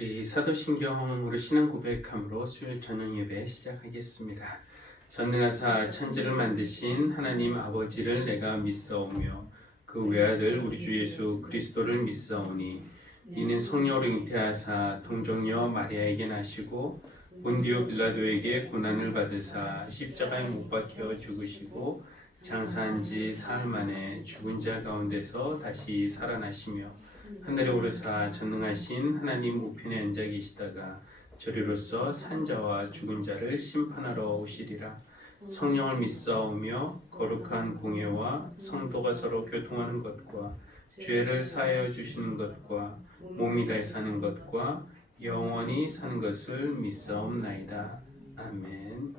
우리 사도신경으로 신앙 고백함으로 수요일 저녁 예배 시작하겠습니다. 전능하사 천지를 만드신 하나님 아버지를 내가 믿사오며 그 외아들 우리 주 예수 그리스도를 믿사오니 이는 성령으로 잉태하사 동정녀 마리아에게 나시고 본디오 빌라도에게 고난을 받으사 십자가에 못 박혀 죽으시고 장사한 지 사흘 만에 죽은 자 가운데서 다시 살아나시며 하늘에 오르사 전능하신 하나님 우편에 앉아 계시다가 저리로서 산자와 죽은 자를 심판하러 오시리라. 성령을 믿사오며 거룩한 공예와 성도가 서로 교통하는 것과 죄를 사하여 주시는 것과 몸이 다해 사는 것과 영원히 사는 것을 믿사옵나이다. 아멘.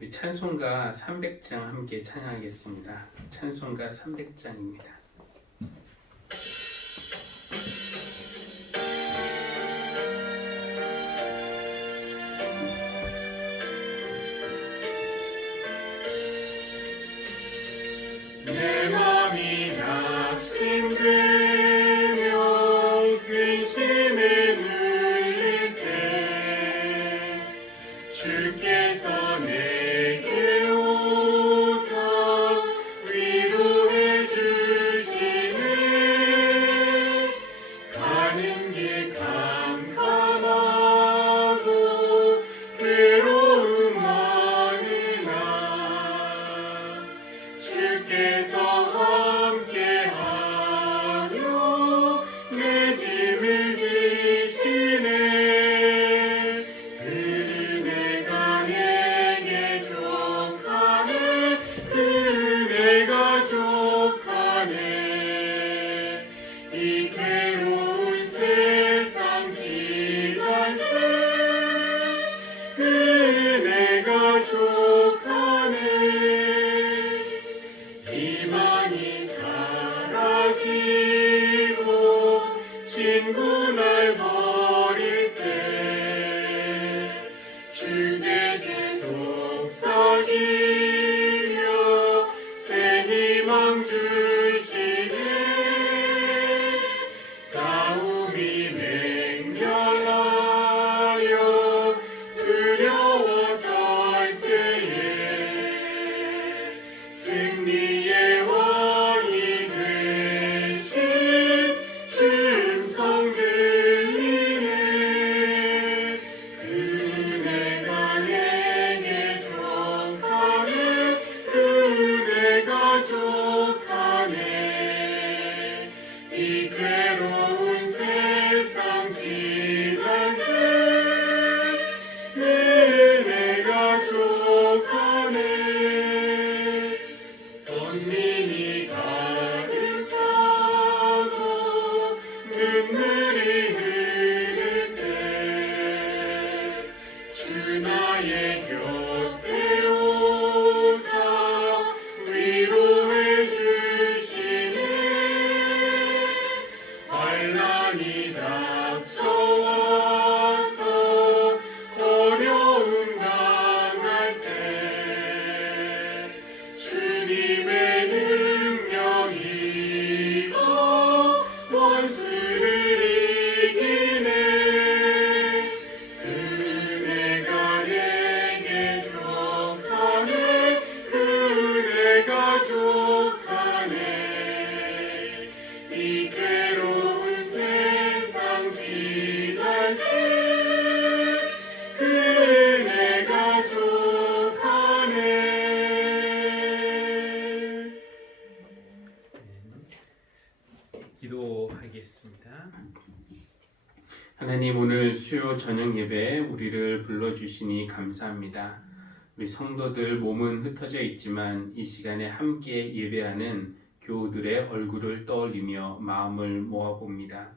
우리 찬송가 300장 함께 찬양하겠습니다. 찬송가 300장입니다. 내 맘이 낙심되며 근심에 눌릴 때 주께서 내게 오사 위로해 주시네. 가는 길 캄캄하고 괴로움 많으나 주께서 함께하며 내 짐을 지시네. 그 은혜가 내게 족하네. 그 은혜가 족하네. 이 괴로운 세상 지날 때 그 은혜가 족하네. 희망이 사라지고 친구 날 버릴 때 주께 계속 사귀며 새 희망 주시네. 싸움이 맹렬하여 두려워 떨 때에 승리의 왕이 되신 주음성 들리네. 그 은혜가 내게 족하네. 그 은혜가 족하네. 이 괴로운 세상 지날 때 내 은혜가 족하네. 번민이 가득 차고 눈물이 흐를 때 주 나의 곁에 오사 위로해 주시네. 환난이 닥쳐와서 어려움 당할 때 주님의 능력이고 원수를 이기네. 그 은혜가 내게 족하네. 그 은혜가 족하네. 이 괴로운 세상 지날 때 그 은혜가 족하네. 기도하겠습니다. 하나님, 오늘 수요 저녁 예배에 우리를 불러주시니 감사합니다. 우리 성도들 몸은 흩어져 있지만 이 시간에 함께 예배하는 교우들의 얼굴을 떠올리며 마음을 모아봅니다.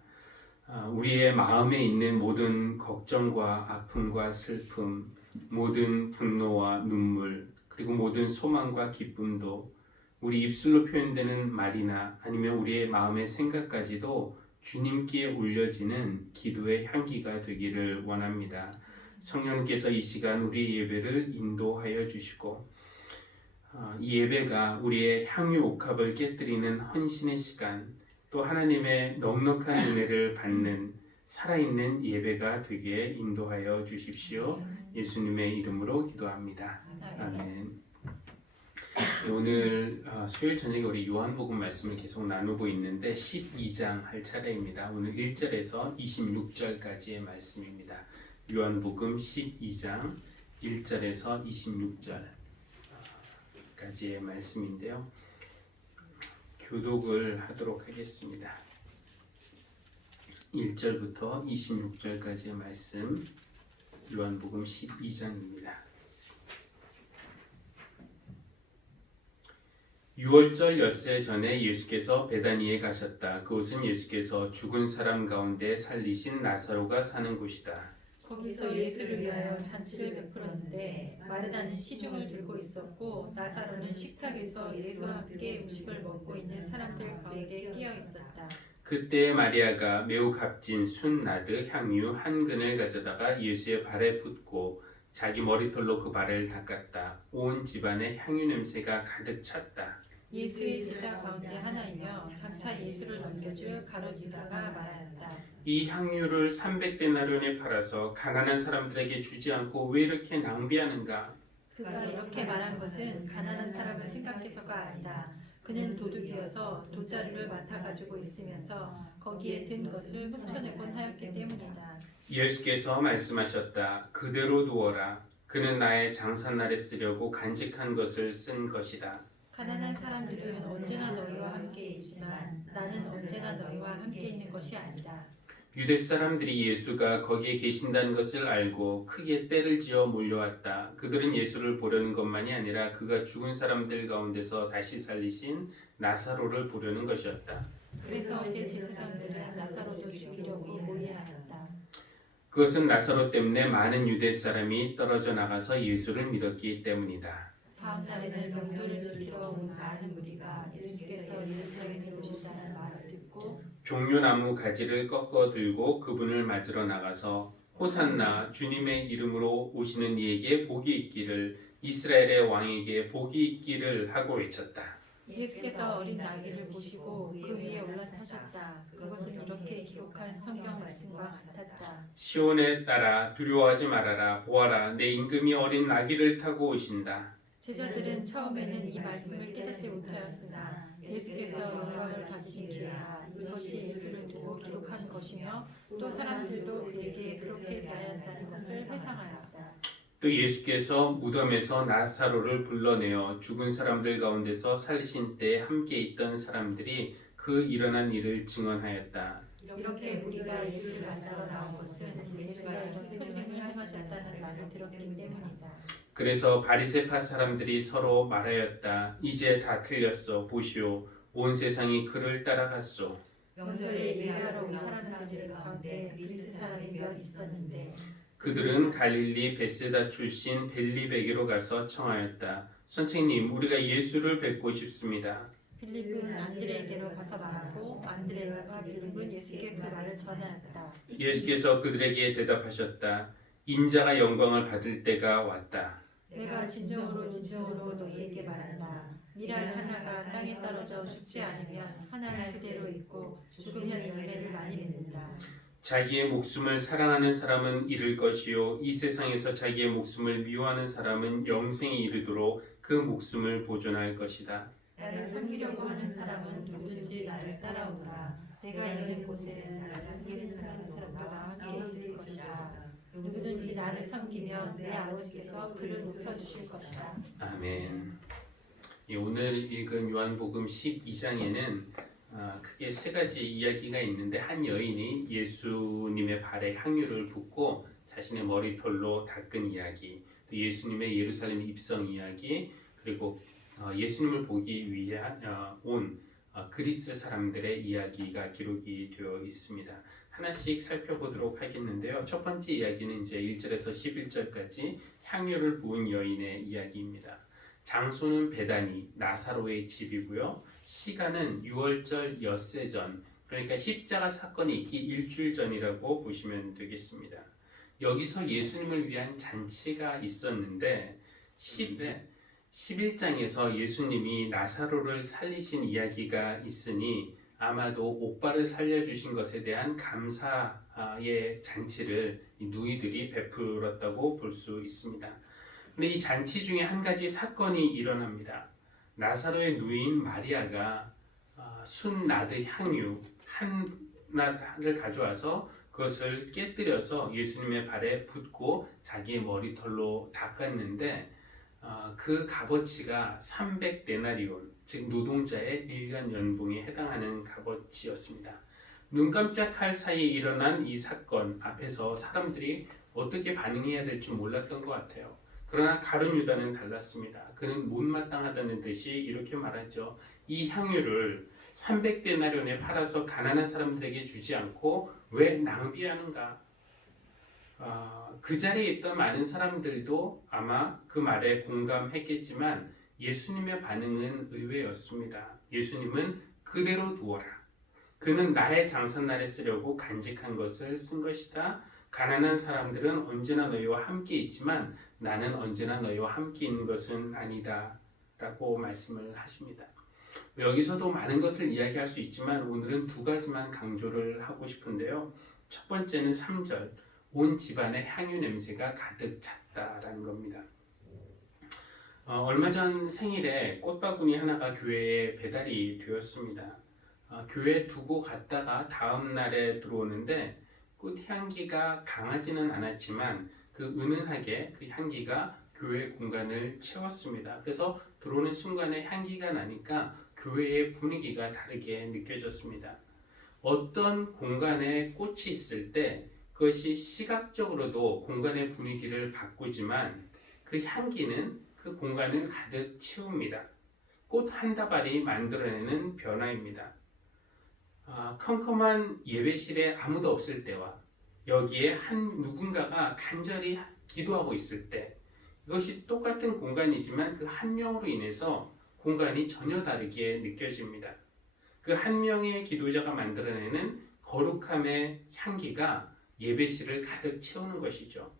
우리의 마음에 있는 모든 걱정과 아픔과 슬픔, 모든 분노와 눈물, 그리고 모든 소망과 기쁨도 우리 입술로 표현되는 말이나 아니면 우리의 마음의 생각까지도 주님께 올려지는 기도의 향기가 되기를 원합니다. 성령께서 이 시간 우리 예배를 인도하여 주시고 이 예배가 우리의 향유 옥합을 깨뜨리는 헌신의 시간, 또 하나님의 넉넉한 은혜를 받는 살아있는 예배가 되게 인도하여 주십시오. 예수님의 이름으로 기도합니다. 아멘. 오늘 수요일 저녁에 우리 요한복음 말씀을 계속 나누고 있는데 12장 할 차례입니다. 오늘 1절에서 26절까지의 말씀입니다. 요한복음 12장 1절에서 26절까지의 말씀인데요. 교독을 하도록 하겠습니다. 1절부터 26절까지의 말씀, 요한복음 12장입니다. 6월절 엿새 전에 예수께서 베다니에 가셨다. 그곳은 예수께서 죽은 사람 가운데 살리신 나사로가 사는 곳이다. 거기서 예수를 위하여 잔치를 베풀었는데 마르다는 시중을 들고 있었고 나사로는 식탁에서 예수와 함께 음식을 먹고 있는 사람들 가운데 끼어 있었다. 그때 마리아가 매우 값진 순나드 향유 한 근을 가져다가 예수의 발에 붓고 자기 머리털로 그 발을 닦았다. 온 집안에 향유 냄새가 가득 찼다. 예수의 제자 가운데 하나이며 장차 예수를 넘겨줄 가룟 유다가 말하였다. 이 향유를 300데나리온에 팔아서 가난한 사람들에게 주지 않고 왜 이렇게 낭비하는가? 그가 이렇게 말한 것은 가난한 사람을 생각해서가 아니다. 그는 도둑이어서 돗자루를 맡아가지고 있으면서 거기에 든 것을 훔쳐내곤 하였기 때문이다. 예수께서 말씀하셨다. 그대로 두어라. 그는 나의 장사날에 쓰려고 간직한 것을 쓴 것이다. 가난한 사람들은 언제나 너희와 함께 있지만 나는 언제나 너희와 함께 있는 것이 아니다. 유대 사람들이 예수가 거기에 계신다는 것을 알고 크게 떼를 지어 몰려왔다. 그들은 예수를 보려는 것만이 아니라 그가 죽은 사람들 가운데서 다시 살리신 나사로를 보려는 것이었다. 그래서 대제사장들은 나사로를 죽이려고 모의하였다. 그것은 나사로 때문에 많은 유대 사람이 떨어져 나가서 예수를 믿었기 때문이다. 다음 날에는 명절을 지키러 온 많은 무리가 예수께서 예루살렘에 오시다는 말을 듣고 종려나무 가지를 꺾어 들고 그분을 맞으러 나가서 호산나 주님의 이름으로 오시는 이에게 복이 있기를 이스라엘의 왕에게 복이 있기를 하고 외쳤다. 예수께서 어린 아기를 보시고 그 위에 올라타셨다. 그것은 이렇게 기록한 성경 말씀과 같았다. 시온에 따라 두려워하지 말아라. 보아라, 내 임금이 어린 아기를 타고 오신다. 제자들은 처음에는 이 말씀을 깨닫지 못하였으나 예수께서 영광을 받으신 뒤에야 이것이 예수를 두고 기록한 것이며 또 사람들도 그에게 그렇게 대하였다는 것을 회상하였다. 또 예수께서 무덤에서 나사로를 불러내어 죽은 사람들 가운데서 살리신 때 함께 있던 사람들이 그 일어난 일을 증언하였다. 이렇게 무리가 예수를 만나러 나온 것은 예수가 이런 표징을 행하셨다는 말을 들었기 때문이다. 그래서 바리새파 사람들이 서로 말하였다. 이제 다 틀렸어. 보시오. 온 세상이 그를 따라갔소. 명절에 예배하러 온 사람들 가운데 그리스 사람이 몇 있었는데 그들은 갈릴리 베세다 출신 벨리베게로 가서 청하였다. 선생님, 우리가 예수를 뵙고 싶습니다. 필립은 안드레에게로 가서 말하고 안드레와 필립은 예수께 그 말을 전하였다. 예수께서 그들에게 대답하셨다. 인자가 영광을 받을 때가 왔다. 내가 진정으로 너희에게 말한다. 밀알 하나가 땅에 떨어져 죽지 않으면 하나는 그대로 있고 죽으면 열매를 많이 맺는다. 자기의 목숨을 사랑하는 사람은 잃을 것이요 이 세상에서 자기의 목숨을 미워하는 사람은 영생에 이르도록 그 목숨을 보존할 것이다. 나를 섬기려고 하는 사람은 누구든지 나를 따라오라. 내가 있는 곳에는 나를 섬기는 사람들과 함께 있을 것이다. 누구든지 나를 섬기면 내 아버지께서 그를 높여주실 것이다. 아멘. 오늘 읽은 요한복음 12장에는 크게 세 가지 이야기가 있는데 한 여인이 예수님의 발에 향유를 붓고 자신의 머리털로 닦은 이야기, 또 예수님의 예루살렘 입성 이야기, 그리고 예수님을 보기 위해 온 그리스 사람들의 이야기가 기록이 되어 있습니다. 하나씩 살펴보도록 하겠는데요. 첫 번째 이야기는 이제 1절에서 11절까지 향유를 부은 여인의 이야기입니다. 장소는 베다니, 나사로의 집이고요. 시간은 6월절 엿새 전, 그러니까 십자가 사건이 있기 일주일 전이라고 보시면 되겠습니다. 여기서 예수님을 위한 잔치가 있었는데 11장에서 예수님이 나사로를 살리신 이야기가 있으니 아마도 오빠를 살려주신 것에 대한 감사 의 잔치를 이 누이들이 베풀었다고 볼 수 있습니다. 근데 이 잔치 중에 한 가지 사건이 일어납니다. 나사로의 누이인 마리아가 순 나드 향유 한 나를 가져와서 그것을 깨뜨려서 예수님의 발에 붓고 자기의 머리털로 닦았는데 그 값어치가 300데나리온, 즉 노동자의 1년 연봉에 해당하는 값어치였습니다. 눈 깜짝할 사이에 일어난 이 사건 앞에서 사람들이 어떻게 반응해야 될지 몰랐던 것 같아요. 그러나 가룟 유다는 달랐습니다. 그는 못마땅하다는 듯이 이렇게 말하죠. 이 향유를 300데나리온에 팔아서 가난한 사람들에게 주지 않고 왜 낭비하는가? 그 자리에 있던 많은 사람들도 아마 그 말에 공감했겠지만 예수님의 반응은 의외였습니다. 예수님은 그대로 두어라. 그는 나의 장사날에 쓰려고 간직한 것을 쓴 것이다. 가난한 사람들은 언제나 너희와 함께 있지만 나는 언제나 너희와 함께 있는 것은 아니다 라고 말씀을 하십니다. 여기서도 많은 것을 이야기할 수 있지만 오늘은 두 가지만 강조를 하고 싶은데요. 첫 번째는 3절, 온 집안에 향유 냄새가 가득 찼다라는 겁니다. 얼마 전 생일에 꽃바구니 하나가 교회에 배달이 되었습니다. 교회에 두고 갔다가 다음 날에 들어오는데 꽃향기가 강하지는 않았지만 그 은은하게 그 향기가 교회 공간을 채웠습니다. 그래서 들어오는 순간에 향기가 나니까 교회의 분위기가 다르게 느껴졌습니다. 어떤 공간에 꽃이 있을 때 그것이 시각적으로도 공간의 분위기를 바꾸지만 그 향기는 그 공간을 가득 채웁니다. 꽃 한 다발이 만들어내는 변화입니다. 컴컴한 예배실에 아무도 없을 때와 여기에 한 누군가가 간절히 기도하고 있을 때 이것이 똑같은 공간이지만 그 한 명으로 인해서 공간이 전혀 다르게 느껴집니다. 그 한 명의 기도자가 만들어내는 거룩함의 향기가 예배실을 가득 채우는 것이죠.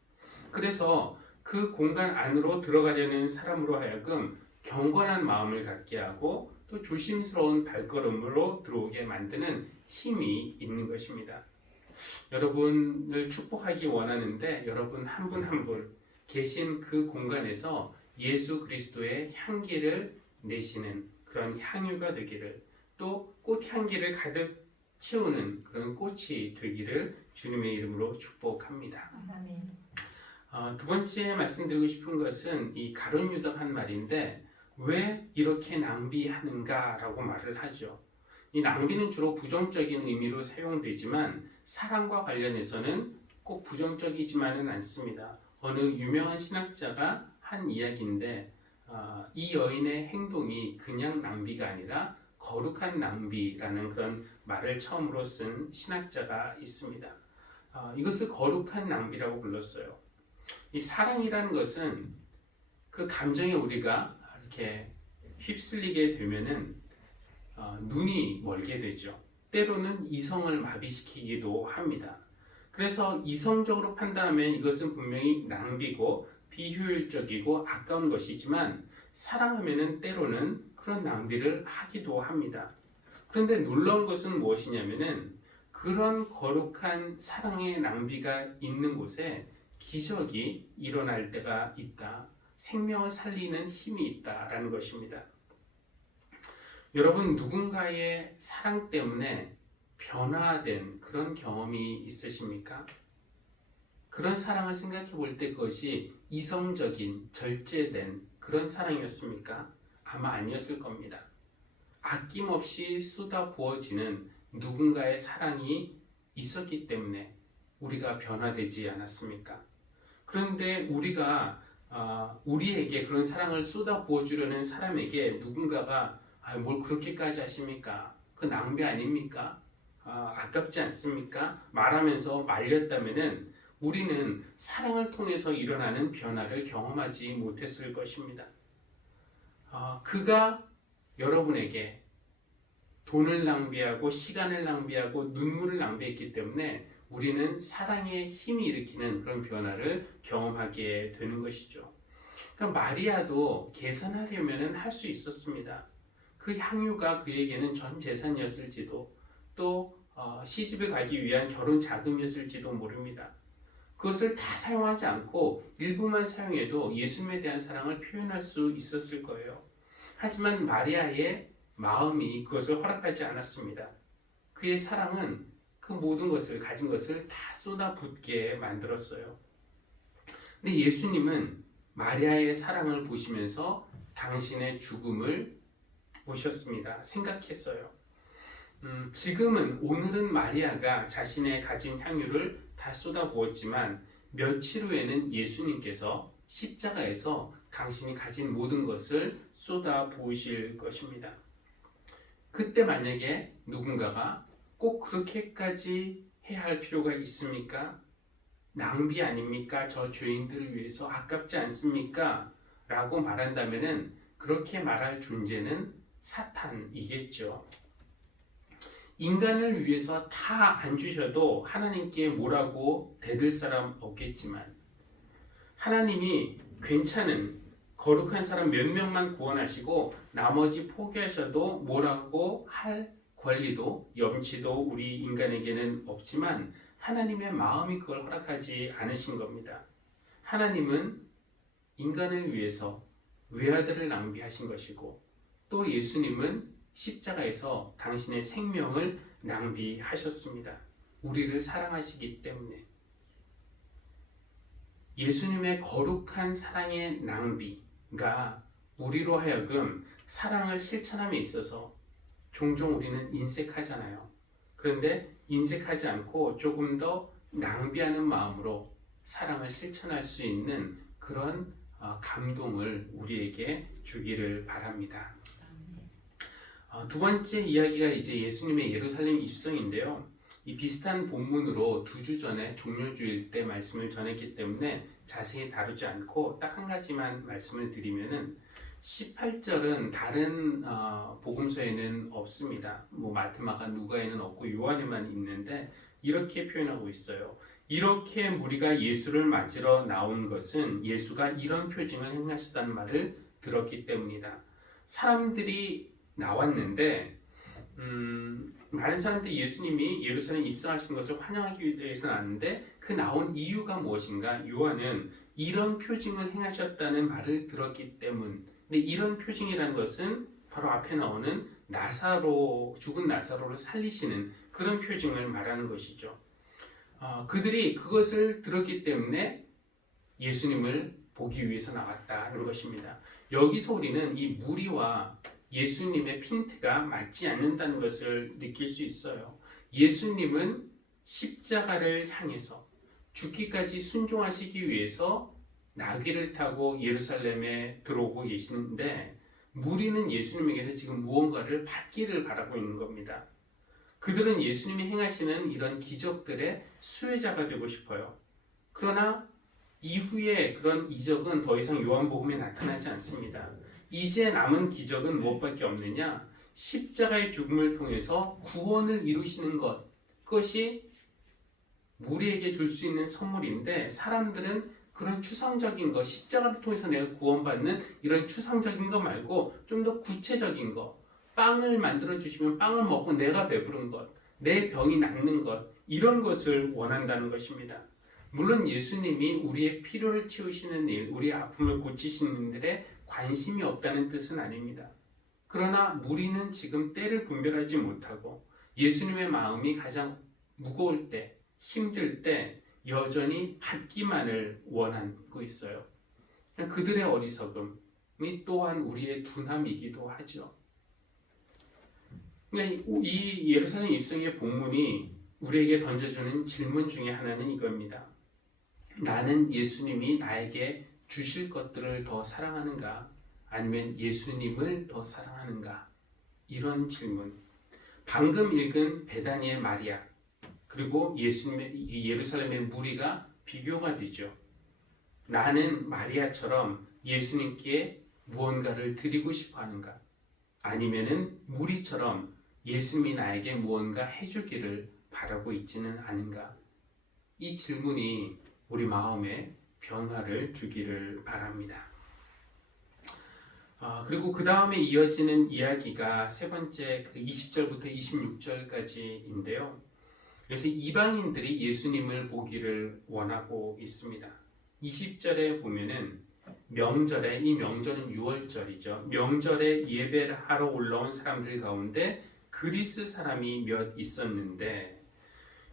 그래서 그 공간 안으로 들어가려는 사람으로 하여금 경건한 마음을 갖게 하고 또 조심스러운 발걸음으로 들어오게 만드는 힘이 있는 것입니다. 여러분을 축복하기 원하는데 여러분 한 분 한 분 계신 그 공간에서 예수 그리스도의 향기를 내시는 그런 향유가 되기를, 또 꽃향기를 가득 채우는 그런 꽃이 되기를 주님의 이름으로 축복합니다. 아멘. 두 번째 말씀드리고 싶은 것은 이 가룟 유다가 한 말인데 왜 이렇게 낭비하는가 라고 말을 하죠. 이 낭비는 주로 부정적인 의미로 사용되지만 사랑과 관련해서는 꼭 부정적이지만은 않습니다. 어느 유명한 신학자가 한 이야기인데 이 여인의 행동이 그냥 낭비가 아니라 거룩한 낭비라는 그런 말을 처음으로 쓴 신학자가 있습니다. 이것을 거룩한 낭비라고 불렀어요. 이 사랑이라는 것은 그 감정에 우리가 이렇게 휩쓸리게 되면은 눈이 멀게 되죠. 때로는 이성을 마비시키기도 합니다. 그래서 이성적으로 판단하면 이것은 분명히 낭비고 비효율적이고 아까운 것이지만 사랑하면은 때로는 그런 낭비를 하기도 합니다. 그런데 놀라운 것은 무엇이냐면은 그런 거룩한 사랑의 낭비가 있는 곳에 기적이 일어날 때가 있다. 생명을 살리는 힘이 있다라는 것입니다. 여러분 누군가의 사랑 때문에 변화된 그런 경험이 있으십니까? 그런 사랑을 생각해 볼 때 그것이 이성적인 절제된 그런 사랑이었습니까? 아마 아니었을 겁니다. 아낌없이 쏟아 부어지는 누군가의 사랑이 있었기 때문에 우리가 변화되지 않았습니까? 그런데 우리가 우리에게 그런 사랑을 쏟아 부어주려는 사람에게 누군가가 뭘 그렇게까지 하십니까? 그 낭비 아닙니까? 아깝지 않습니까? 말하면서 말렸다면은 우리는 사랑을 통해서 일어나는 변화를 경험하지 못했을 것입니다. 그가 여러분에게 돈을 낭비하고 시간을 낭비하고 눈물을 낭비했기 때문에 우리는 사랑의 힘이 일으키는 그런 변화를 경험하게 되는 것이죠. 그러니까 마리아도 계산하려면 할 수 있었습니다. 그 향유가 그에게는 전 재산이었을지도 또 시집을 가기 위한 결혼 자금이었을지도 모릅니다. 그것을 다 사용하지 않고 일부만 사용해도 예수님에 대한 사랑을 표현할 수 있었을 거예요. 하지만 마리아의 마음이 그것을 허락하지 않았습니다. 그의 사랑은 그 모든 것을 가진 것을 다 쏟아붓게 만들었어요. 근데 예수님은 마리아의 사랑을 보시면서 당신의 죽음을 보셨습니다. 생각했어요. 오늘은 마리아가 자신의 가진 향유를 다 쏟아부었지만 며칠 후에는 예수님께서 십자가에서 당신이 가진 모든 것을 쏟아부으실 것입니다. 그때 만약에 누군가가 꼭 그렇게까지 해야 할 필요가 있습니까? 낭비 아닙니까? 저 죄인들을 위해서 아깝지 않습니까? 라고 말한다면은 그렇게 말할 존재는 사탄이겠죠. 인간을 위해서 다 안 주셔도 하나님께 뭐라고 대들 사람 없겠지만 하나님이 괜찮은 거룩한 사람 몇 명만 구원하시고 나머지 포기하셔도 뭐라고 할 권리도 염치도 우리 인간에게는 없지만 하나님의 마음이 그걸 허락하지 않으신 겁니다. 하나님은 인간을 위해서 외아들을 낭비하신 것이고 또 예수님은 십자가에서 당신의 생명을 낭비하셨습니다. 우리를 사랑하시기 때문에. 예수님의 거룩한 사랑의 낭비가 우리로 하여금 사랑을 실천함에 있어서 종종 우리는 인색하잖아요. 그런데 인색하지 않고 조금 더 낭비하는 마음으로 사랑을 실천할 수 있는 그런 감동을 우리에게 주기를 바랍니다. 두 번째 이야기가 이제 예수님의 예루살렘 입성인데요. 이 비슷한 본문으로 2주 전에 종료주일 때 말씀을 전했기 때문에 자세히 다루지 않고 딱 한 가지만 말씀을 드리면은 18절은 다른 복음서에는 없습니다. 마태, 마가, 누가에는 없고 요한에만 있는데 이렇게 표현하고 있어요. 이렇게 무리가 예수를 맞으러 나온 것은 예수가 이런 표징을 행하셨다는 말을 들었기 때문이다. 사람들이 나왔는데 많은 사람들이 예수님이 예루살렘 입성하신 것을 환영하기 위해서 나왔는데 그 나온 이유가 무엇인가? 요한은 이런 표징을 행하셨다는 말을 들었기 때문. 근데 이런 표징이라는 것은 바로 앞에 나오는 죽은 나사로를 살리시는 그런 표징을 말하는 것이죠. 그들이 그것을 들었기 때문에 예수님을 보기 위해서 나왔다는 것입니다. 여기서 우리는 이 무리와 예수님의 핀트가 맞지 않는다는 것을 느낄 수 있어요. 예수님은 십자가를 향해서 죽기까지 순종하시기 위해서 나귀를 타고 예루살렘에 들어오고 계시는데 무리는 예수님에게서 지금 무언가를 받기를 바라고 있는 겁니다. 그들은 예수님이 행하시는 이런 기적들의 수혜자가 되고 싶어요. 그러나 이후에 그런 이적은 더 이상 요한복음에 나타나지 않습니다. 이제 남은 기적은 무엇밖에 없느냐? 십자가의 죽음을 통해서 구원을 이루시는 것. 그것이 무리에게 줄 수 있는 선물인데 사람들은 그런 추상적인 것, 십자가를 통해서 내가 구원받는 이런 추상적인 거 말고 좀 더 구체적인 것, 빵을 만들어 주시면 빵을 먹고 내가 배부른 것, 내 병이 낫는 것, 이런 것을 원한다는 것입니다. 물론 예수님이 우리의 필요를 채우시는 일, 우리의 아픔을 고치시는 일에 관심이 없다는 뜻은 아닙니다. 그러나 무리는 지금 때를 분별하지 못하고 예수님의 마음이 가장 무거울 때, 힘들 때 여전히 받기만을 원하고 있어요. 그들의 어리석음이 또한 우리의 둔함이기도 하죠. 이 예루살렘 입성의 본문이 우리에게 던져주는 질문 중에 하나는 이겁니다. 나는 예수님이 나에게 주실 것들을 더 사랑하는가? 아니면 예수님을 더 사랑하는가? 이런 질문. 방금 읽은 베다니의 마리아 그리고 예수님의 예루살렘의 무리가 비교가 되죠. 나는 마리아처럼 예수님께 무언가를 드리고 싶어 하는가? 아니면은 무리처럼 예수님이 나에게 무언가 해주기를 바라고 있지는 않은가? 이 질문이 우리 마음에 변화를 주기를 바랍니다. 그리고 그 다음에 이어지는 이야기가 세 번째 20절부터 26절까지인데요. 그래서 이방인들이 예수님을 보기를 원하고 있습니다. 20절에 보면은 명절에, 이 명절은 6월절이죠. 명절에 예배를 하러 올라온 사람들 가운데 그리스 사람이 몇 있었는데,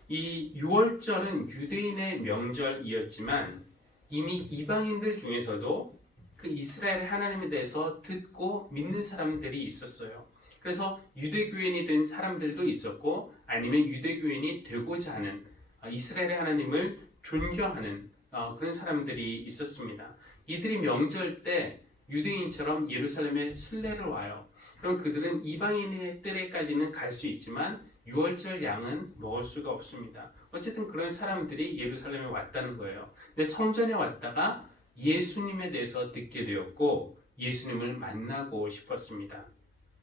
이 6월절은 유대인의 명절이었지만 이미 이방인들 중에서도 그 이스라엘의 하나님에 대해서 듣고 믿는 사람들이 있었어요. 그래서 유대교인이 된 사람들도 있었고, 아니면 유대교인이 되고자 하는, 이스라엘의 하나님을 존경하는 그런 사람들이 있었습니다. 이들이 명절 때 유대인처럼 예루살렘에 순례를 와요. 그럼 그들은 이방인의 뜰에까지는 갈 수 있지만 6월절 양은 먹을 수가 없습니다. 어쨌든 그런 사람들이 예루살렘에 왔다는 거예요. 근데 성전에 왔다가 예수님에 대해서 듣게 되었고 예수님을 만나고 싶었습니다.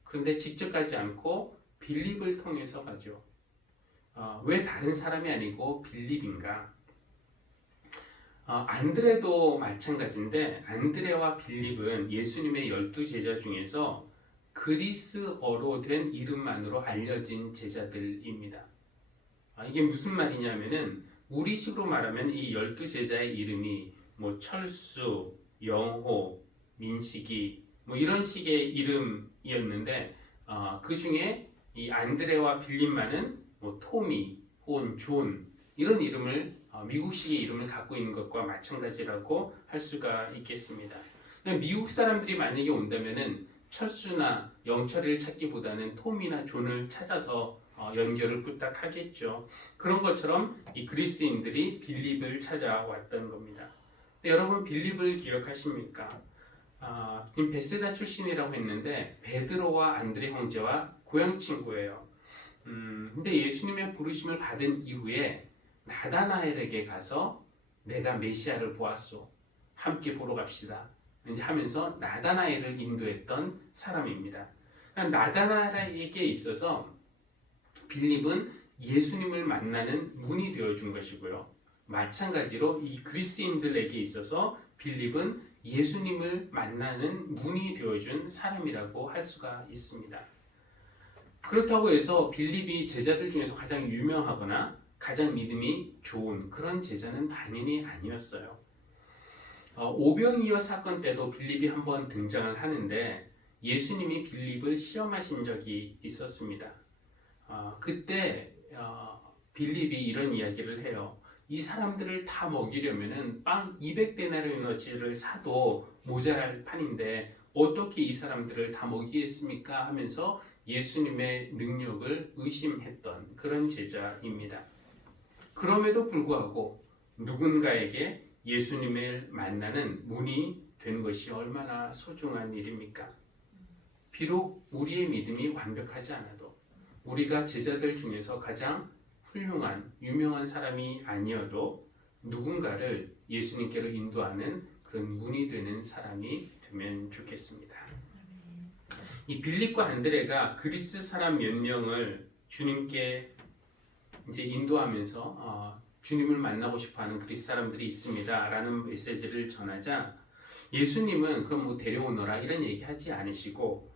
그런데 직접 가지 않고 빌립을 통해서 가죠. 왜 다른 사람이 아니고 빌립인가? 안드레도 마찬가지인데, 안드레와 빌립은 예수님의 12제자 중에서 그리스어로 된 이름만으로 알려진 제자들입니다. 이게 무슨 말이냐면은, 우리식으로 말하면 이 12제자의 이름이 뭐 철수, 영호, 민식이 뭐 이런 식의 이름이었는데, 그 중에 이 안드레와 빌립만은 뭐 토미 혹은 존 이런 이름을, 미국식의 이름을 갖고 있는 것과 마찬가지라고 할 수가 있겠습니다. 미국 사람들이 만약에 온다면은 철수나 영철이를 찾기보다는 톰이나 존을 찾아서 연결을 부탁하겠죠. 그런 것처럼 이 그리스인들이 빌립을 찾아왔던 겁니다. 여러분, 빌립을 기억하십니까? 지금 베세다 출신이라고 했는데 베드로와 안드레 형제와 고향 친구예요. 근데 예수님의 부르심을 받은 이후에 나다나엘에게 가서 내가 메시아를 보았소, 함께 보러 갑시다 이제 하면서 나다나엘을 인도했던 사람입니다. 나다나엘에게 있어서 빌립은 예수님을 만나는 문이 되어준 것이고요. 마찬가지로 이 그리스인들에게 있어서 빌립은 예수님을 만나는 문이 되어준 사람이라고 할 수가 있습니다. 그렇다고 해서 빌립이 제자들 중에서 가장 유명하거나 가장 믿음이 좋은 그런 제자는 당연히 아니었어요. 오병이어 사건 때도 빌립이 한번 등장을 하는데 예수님이 빌립을 시험하신 적이 있었습니다. 그때 빌립이 이런 이야기를 해요. 이 사람들을 다 먹이려면은 빵 200데나리오너치를 사도 모자랄 판인데 어떻게 이 사람들을 다 먹이겠습니까? 하면서 예수님의 능력을 의심했던 그런 제자입니다. 그럼에도 불구하고 누군가에게 예수님을 만나는 문이 되는 것이 얼마나 소중한 일입니까? 비록 우리의 믿음이 완벽하지 않아도, 우리가 제자들 중에서 가장 훌륭한 유명한 사람이 아니어도 누군가를 예수님께로 인도하는 그런 문이 되는 사람이 되면 좋겠습니다. 이 빌립과 안드레가 그리스 사람 몇 명을 주님께 이제 인도하면서 주님을 만나고 싶어하는 그리스 사람들이 있습니다라는 메시지를 전하자 예수님은 그럼 뭐 데려오너라 이런 얘기하지 않으시고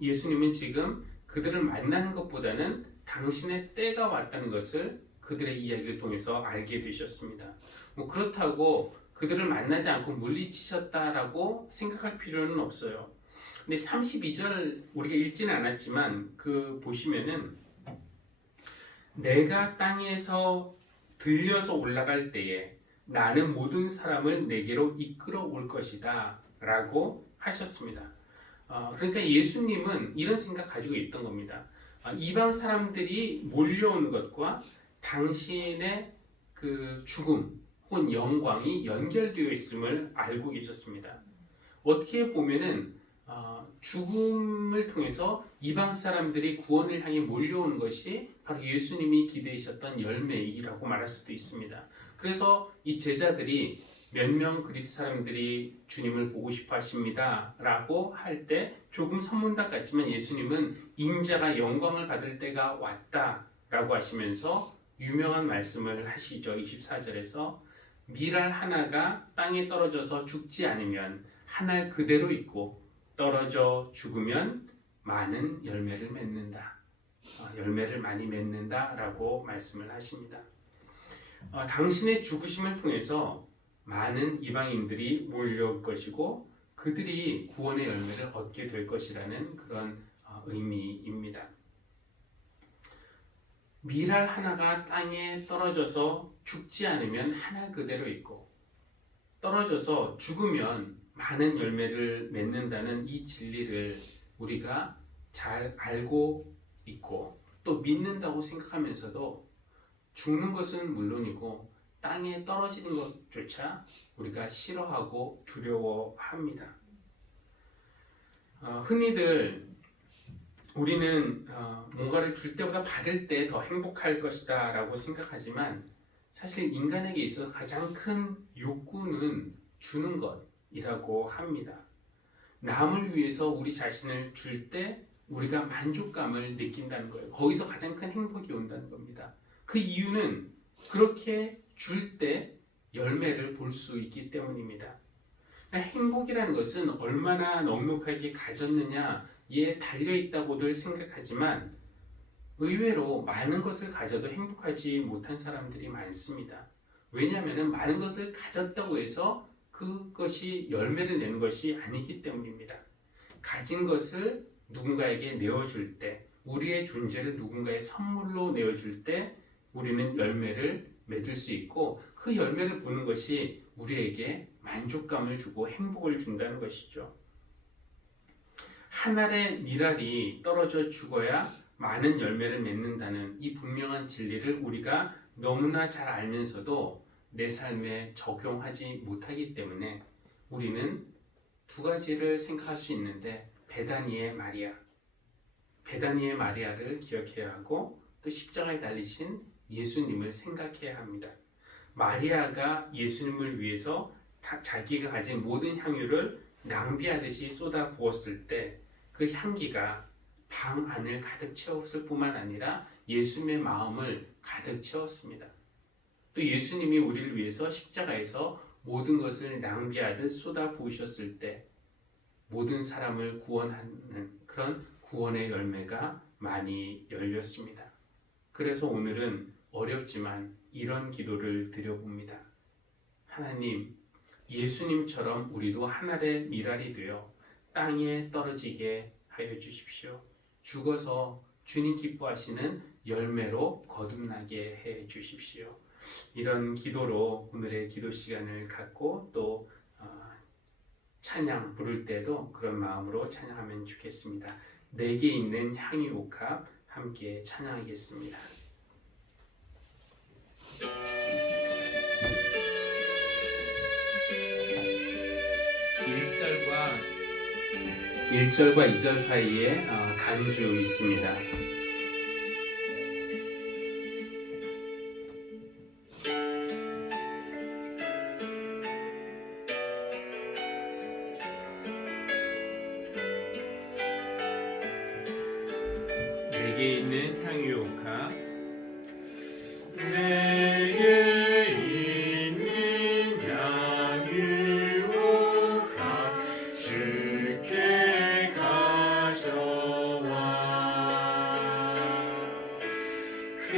예수님은 지금 그들을 만나는 것보다는 당신의 때가 왔다는 것을 그들의 이야기를 통해서 알게 되셨습니다. 뭐 그렇다고 그들을 만나지 않고 물리치셨다라고 생각할 필요는 없어요. 근데 32절 우리가 읽지는 않았지만 그 보시면은 내가 땅에서 들려서 올라갈 때에 나는 모든 사람을 내게로 이끌어 올 것이다 라고 하셨습니다. 그러니까 예수님은 이런 생각 가지고 있던 겁니다. 이방 사람들이 몰려오는 것과 당신의 그 죽음 혹은 영광이 연결되어 있음을 알고 계셨습니다. 어떻게 보면은 죽음을 통해서 이방 사람들이 구원을 향해 몰려오는 것이 바로 예수님이 기대하셨던 열매이라고 말할 수도 있습니다. 그래서 이 제자들이 몇 명 그리스 사람들이 주님을 보고 싶어 하십니다 라고 할 때 조금 선문답 같지만 예수님은 인자가 영광을 받을 때가 왔다 라고 하시면서 유명한 말씀을 하시죠. 24절에서 밀알 하나가 땅에 떨어져서 죽지 않으면 한 알 그대로 있고 떨어져 죽으면 많은 열매를 맺는다. 열매를 많이 맺는다라고 말씀을 하십니다. 당신의 죽으심을 통해서 많은 이방인들이 몰려올 것이고 그들이 구원의 열매를 얻게 될 것이라는 그런 의미입니다. 밀알 하나가 땅에 떨어져서 죽지 않으면 하나 그대로 있고 떨어져서 죽으면 많은 열매를 맺는다는 이 진리를 우리가 잘 알고 있고 또 믿는다고 생각하면서도 죽는 것은 물론이고 땅에 떨어지는 것조차 우리가 싫어하고 두려워합니다. 흔히들 우리는 뭔가를 줄 때보다 받을 때 더 행복할 것이다 라고 생각하지만 사실 인간에게 있어서 가장 큰 욕구는 주는 것이라고 합니다. 남을 위해서 우리 자신을 줄 때 우리가 만족감을 느낀다는 거예요. 거기서 가장 큰 행복이 온다는 겁니다. 그 이유는 그렇게 줄 때 열매를 볼 수 있기 때문입니다. 행복이라는 것은 얼마나 넉넉하게 가졌느냐에 달려있다고들 생각하지만 의외로 많은 것을 가져도 행복하지 못한 사람들이 많습니다. 왜냐하면 많은 것을 가졌다고 해서 그것이 열매를 내는 것이 아니기 때문입니다. 가진 것을 누군가에게 내어줄 때, 우리의 존재를 누군가의 선물로 내어줄 때 우리는 열매를 맺을 수 있고 그 열매를 보는 것이 우리에게 만족감을 주고 행복을 준다는 것이죠. 한 알의 밀알이 떨어져 죽어야 많은 열매를 맺는다는 이 분명한 진리를 우리가 너무나 잘 알면서도 내 삶에 적용하지 못하기 때문에 우리는 두 가지를 생각할 수 있는데 베다니의 마리아를 기억해야 하고 또 십자가에 달리신 예수님을 생각해야 합니다. 마리아가 예수님을 위해서 자기가 가진 모든 향유를 낭비하듯이 쏟아 부었을 때 그 향기가 방 안을 가득 채웠을 뿐만 아니라 예수님의 마음을 가득 채웠습니다. 또 예수님이 우리를 위해서 십자가에서 모든 것을 낭비하듯 쏟아 부으셨을 때 모든 사람을 구원하는 그런 구원의 열매가 많이 열렸습니다. 그래서 오늘은 어렵지만 이런 기도를 드려봅니다. 하나님, 예수님처럼 우리도 한 알의 밀알이 되어 땅에 떨어지게 하여 주십시오. 죽어서 주님 기뻐하시는 열매로 거듭나게 해 주십시오. 이런 기도로 오늘의 기도 시간을 갖고 또 찬양 부를 때도 그런 마음으로 찬양하면 좋겠습니다. 내게 있는 향유 옥합 함께 찬양하겠습니다. 1절과 2절 사이에 간주 있습니다. 내게 있는 향유 옥합 내게 있는 향유 옥합 주께 가져와 그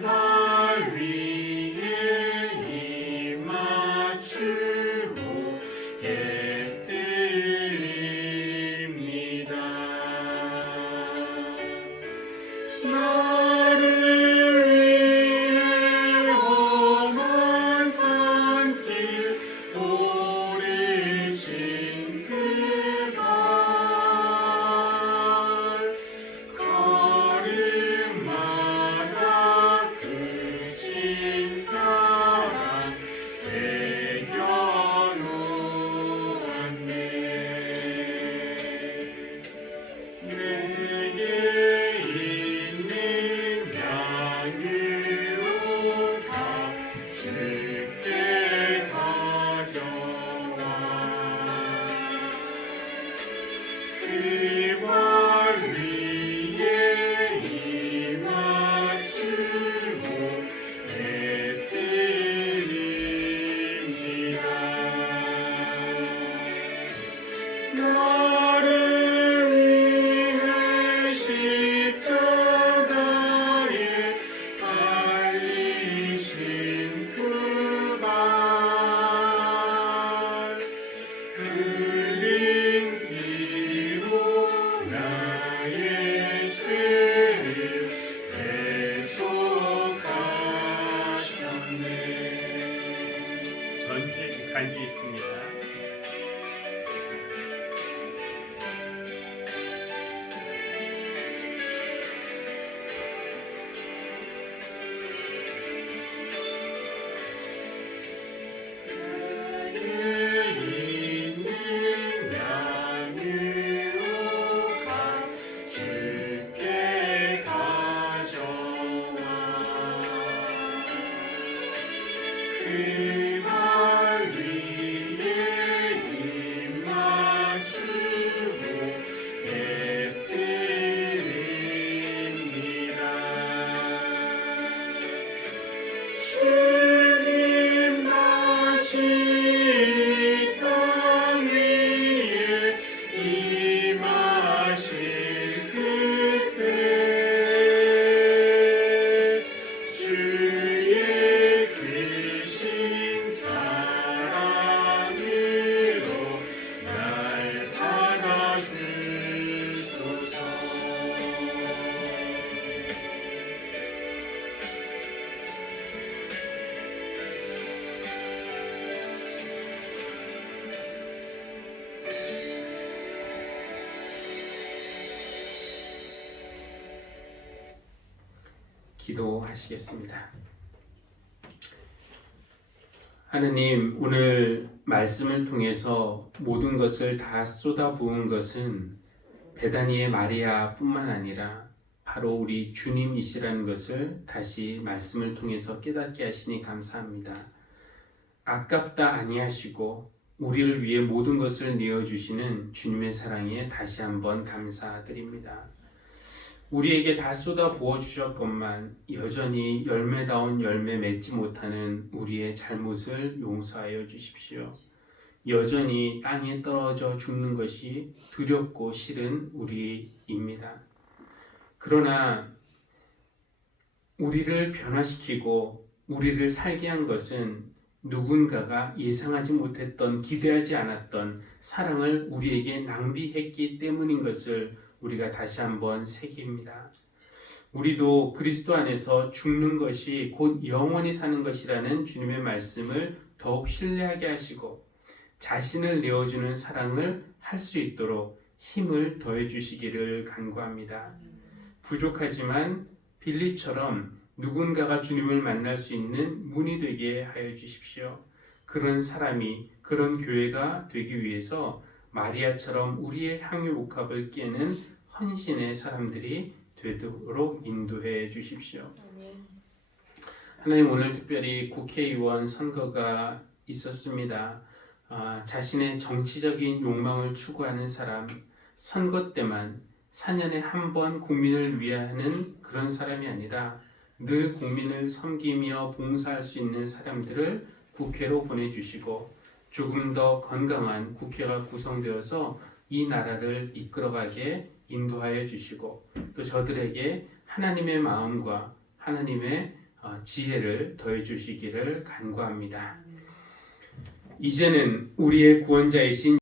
발 위에 입 맞추고 예드립니다. 나를 위해 험한 산길 오르신 그 발 걸음마다 크신 사랑 새겨놓았네. 내게 있는 향유 옥합 주께 가져와 그 발 위에 입 맞추고 예드립니다. 나를 위해 십자가 간주 있습니다. 그말 위에 입 맞추고 엎드립니다. 주님 다시 땅 위에 임하실 그때 주의 크신 사랑으로 날 받아주소서. 기도하시겠습니다. 하느님, 오늘 말씀을 통해서 모든 것을 다 쏟아부은 것은 베다니의 마리아뿐만 아니라 바로 우리 주님이시라는 것을 다시 말씀을 통해서 깨닫게 하시니 감사합니다. 아깝다 아니하시고 우리를 위해 모든 것을 내어주시는 주님의 사랑에 다시 한번 감사드립니다. 우리에게 다 쏟아 부어 주셨건만 여전히 열매다운 열매 맺지 못하는 우리의 잘못을 용서하여 주십시오. 여전히 땅에 떨어져 죽는 것이 두렵고 싫은 우리입니다. 그러나 우리를 변화시키고 우리를 살게 한 것은 누군가가 예상하지 못했던, 기대하지 않았던 사랑을 우리에게 낭비했기 때문인 것을 우리가 다시 한번 새깁니다. 우리도 그리스도 안에서 죽는 것이 곧 영원히 사는 것이라는 주님의 말씀을 더욱 신뢰하게 하시고 자신을 내어주는 사랑을 할 수 있도록 힘을 더해 주시기를 간구합니다. 부족하지만 빌립처럼 누군가가 주님을 만날 수 있는 문이 되게 하여 주십시오. 그런 사람이, 그런 교회가 되기 위해서 마리아처럼 우리의 향유 옥합을 깨는 헌신의 사람들이 되도록 인도해 주십시오. 하나님, 오늘 특별히 국회의원 선거가 있었습니다. 자신의 정치적인 욕망을 추구하는 사람, 선거 때만 4년에 한 번 국민을 위하는 그런 사람이 아니라 늘 국민을 섬기며 봉사할 수 있는 사람들을 국회로 보내주시고 조금 더 건강한 국회가 구성되어서 이 나라를 이끌어가게 인도하여 주시고 또 저들에게 하나님의 마음과 하나님의 지혜를 더해 주시기를 간구합니다. 이제는 우리의 구원자이신